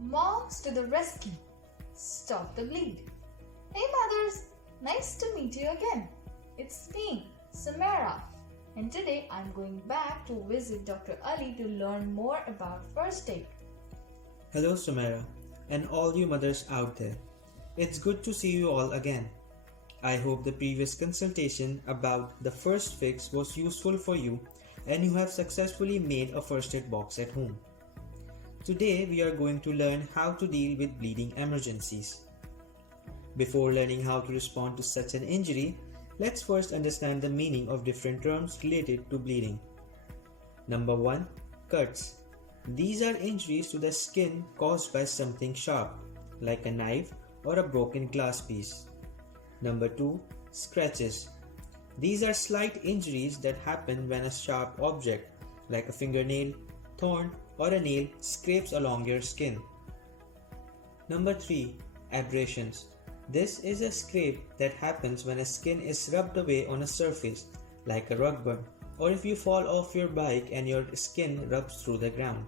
Moms to the rescue. Stop the bleed. Hey mothers, nice to meet you again. It's me, Samara, and today I'm going back to visit Dr. Ali to learn more about first aid. Hello, Sumera, and all you mothers out there. It's good to see you all again. I hope the previous consultation about the first fix was useful for you and you have successfully made a first aid box at home. Today we are going to learn how to deal with bleeding emergencies. Before learning how to respond to such an injury, let's first understand the meaning of different terms related to bleeding. Number 1. Cuts. These are injuries to the skin caused by something sharp, like a knife or a broken glass piece. Number 2. Scratches. These are slight injuries that happen when a sharp object, like a fingernail, thorn, or a nail, scrapes along your skin. Number 3. Abrasions. This is a scrape that happens when a skin is rubbed away on a surface, like a rug burn, or if you fall off your bike and your skin rubs through the ground.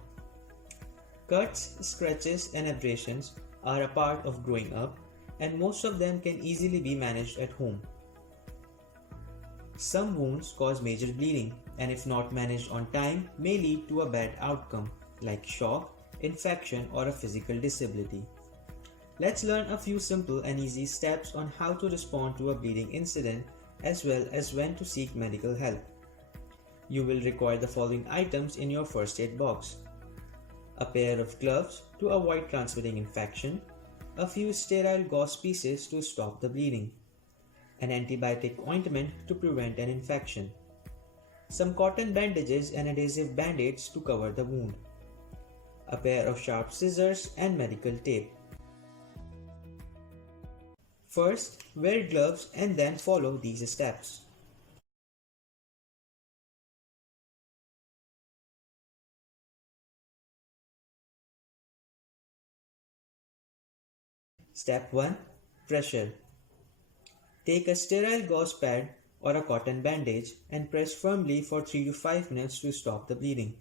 Cuts, scratches, and abrasions are a part of growing up, and most of them can easily be managed at home. Some wounds cause major bleeding, and if not managed on time, may lead to a bad outcome, like shock, infection, or a physical disability. Let's learn a few simple and easy steps on how to respond to a bleeding incident as well as when to seek medical help. You will require the following items in your first aid box: a pair of gloves to avoid transmitting infection, a few sterile gauze pieces to stop the bleeding, an antibiotic ointment to prevent an infection, some cotton bandages and adhesive band-aids to cover the wound, a pair of sharp scissors and medical tape. First, wear gloves and then follow these steps. Step 1. Pressure. Take a sterile gauze pad or a cotton bandage and press firmly for 3 to 5 minutes to stop the bleeding.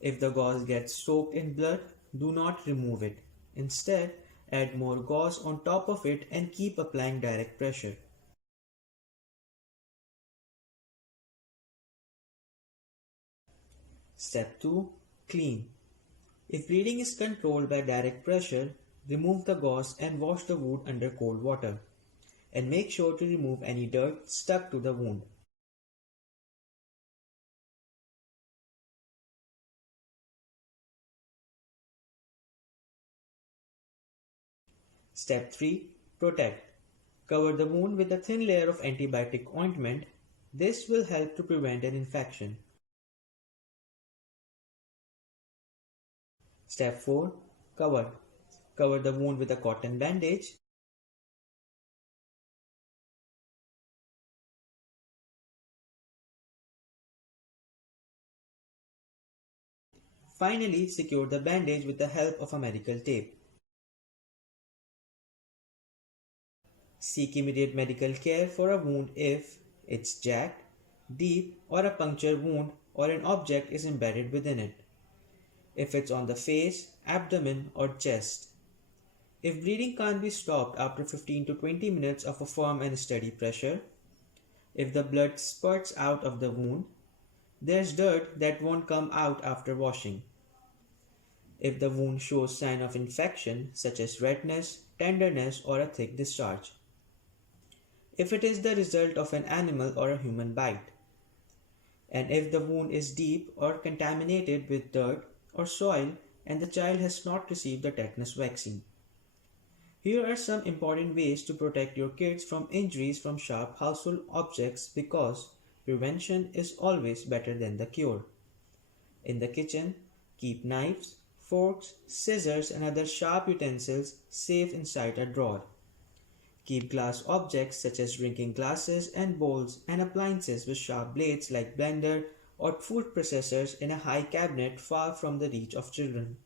If the gauze gets soaked in blood, do not remove it. Instead, add more gauze on top of it and keep applying direct pressure. Step 2. Clean. If bleeding is controlled by direct pressure, remove the gauze and wash the wound under cold water. And make sure to remove any dirt stuck to the wound. Step 3. Protect. Cover the wound with a thin layer of antibiotic ointment. This will help to prevent an infection. Step 4. Cover. Cover the wound with a cotton bandage. Finally, secure the bandage with the help of a medical tape. Seek immediate medical care for a wound if it's jagged, deep, or a puncture wound or an object is embedded within it. If it's on the face, abdomen, or chest. If bleeding can't be stopped after 15 to 20 minutes of a firm and steady pressure. If the blood spurts out of the wound. There's dirt that won't come out after washing. If the wound shows sign of infection such as redness, tenderness, or a thick discharge. If it is the result of an animal or a human bite. And if the wound is deep or contaminated with dirt or soil and the child has not received the tetanus vaccine. Here are some important ways to protect your kids from injuries from sharp household objects because prevention is always better than the cure. In the kitchen, keep knives, forks, scissors, and other sharp utensils safe inside a drawer. Keep glass objects such as drinking glasses and bowls and appliances with sharp blades like blender or food processors in a high cabinet far from the reach of children.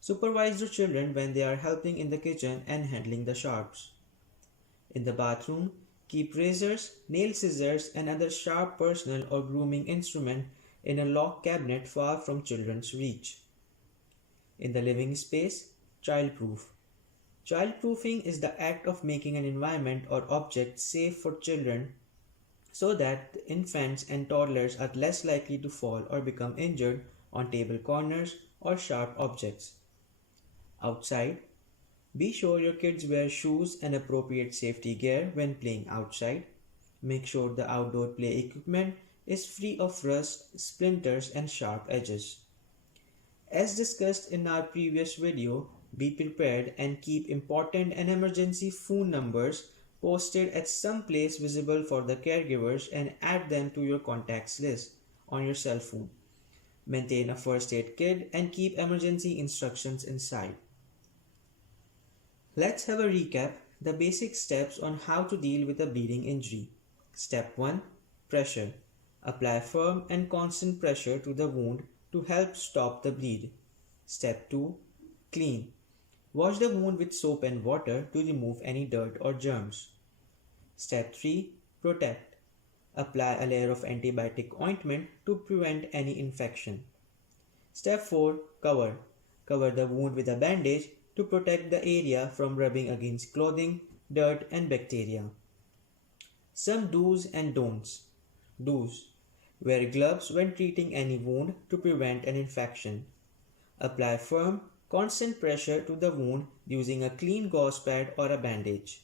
Supervise your children when they are helping in the kitchen and handling the sharps. In the bathroom, keep razors, nail scissors, and other sharp personal or grooming instruments in a locked cabinet far from children's reach. In the living space, childproof. Childproofing is the act of making an environment or object safe for children so that the infants and toddlers are less likely to fall or become injured on table corners or sharp objects. Outside, be sure your kids wear shoes and appropriate safety gear when playing outside. Make sure the outdoor play equipment is free of rust, splinters, and sharp edges. As discussed in our previous video, be prepared and keep important and emergency phone numbers posted at some place visible for the caregivers and add them to your contacts list on your cell phone. Maintain a first aid kit and keep emergency instructions inside. Let's have a recap the basic steps on how to deal with a bleeding injury. Step 1. Pressure. Apply firm and constant pressure to the wound to help stop the bleed. Step 2. Clean. Wash the wound with soap and water to remove any dirt or germs. Step 3. Protect. Apply a layer of antibiotic ointment to prevent any infection. Step 4. Cover. Cover the wound with a bandage to protect the area from rubbing against clothing, dirt, and bacteria. Some do's and don'ts. Do's. Wear gloves when treating any wound to prevent an infection. Apply firm, constant pressure to the wound using a clean gauze pad or a bandage.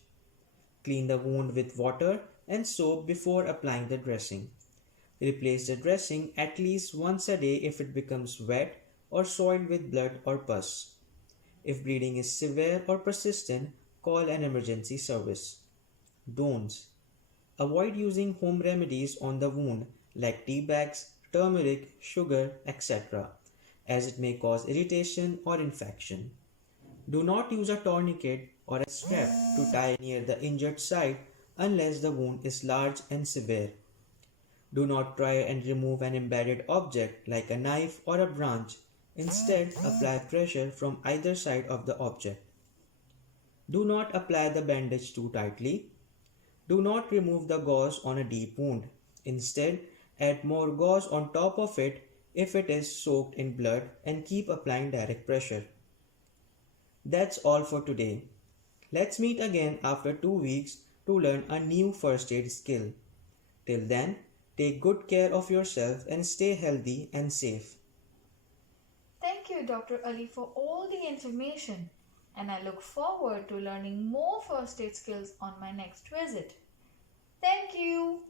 Clean the wound with water and soap before applying the dressing. Replace the dressing at least once a day if it becomes wet or soiled with blood or pus. If bleeding is severe or persistent, call an emergency service. Don'ts. Avoid using home remedies on the wound like tea bags, turmeric, sugar, etc., as it may cause irritation or infection. Do not use a tourniquet or a strap to tie near the injured site unless the wound is large and severe. Do not try and remove an embedded object like a knife or a branch. Instead, apply pressure from either side of the object. Do not apply the bandage too tightly. Do not remove the gauze on a deep wound. Instead, add more gauze on top of it if it is soaked in blood and keep applying direct pressure. That's all for today. Let's meet again after 2 weeks to learn a new first aid skill. Till then, take good care of yourself and stay healthy and safe. Thank you, Dr. Ali, for all the information, and I look forward to learning more first aid skills on my next visit. Thank you.